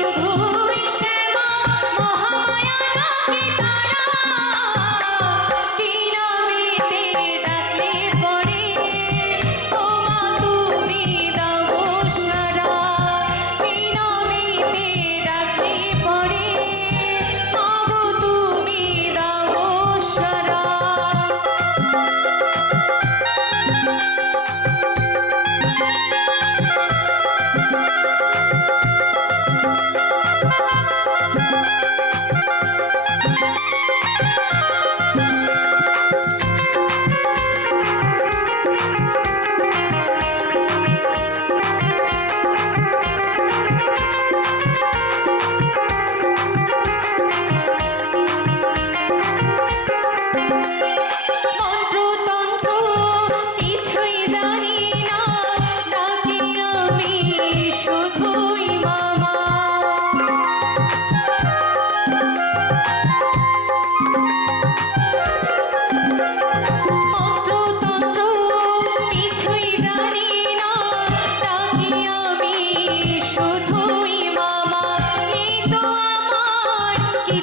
শুধু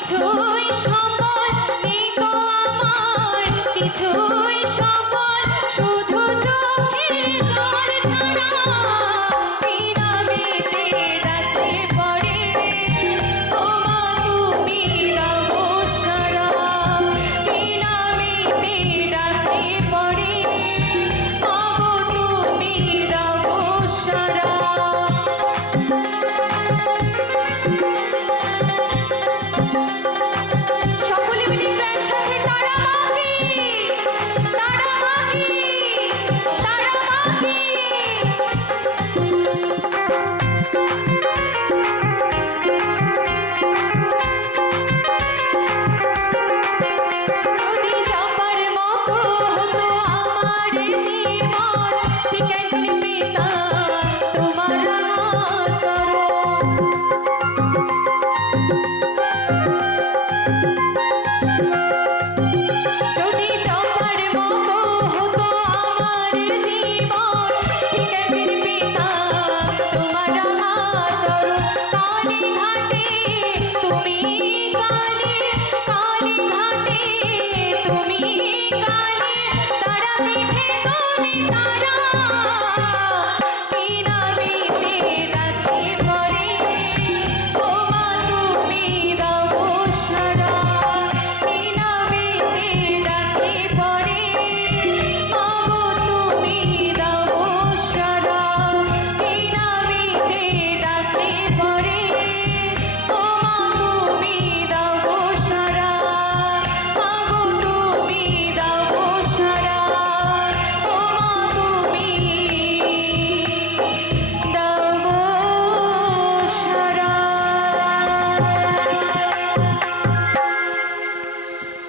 두.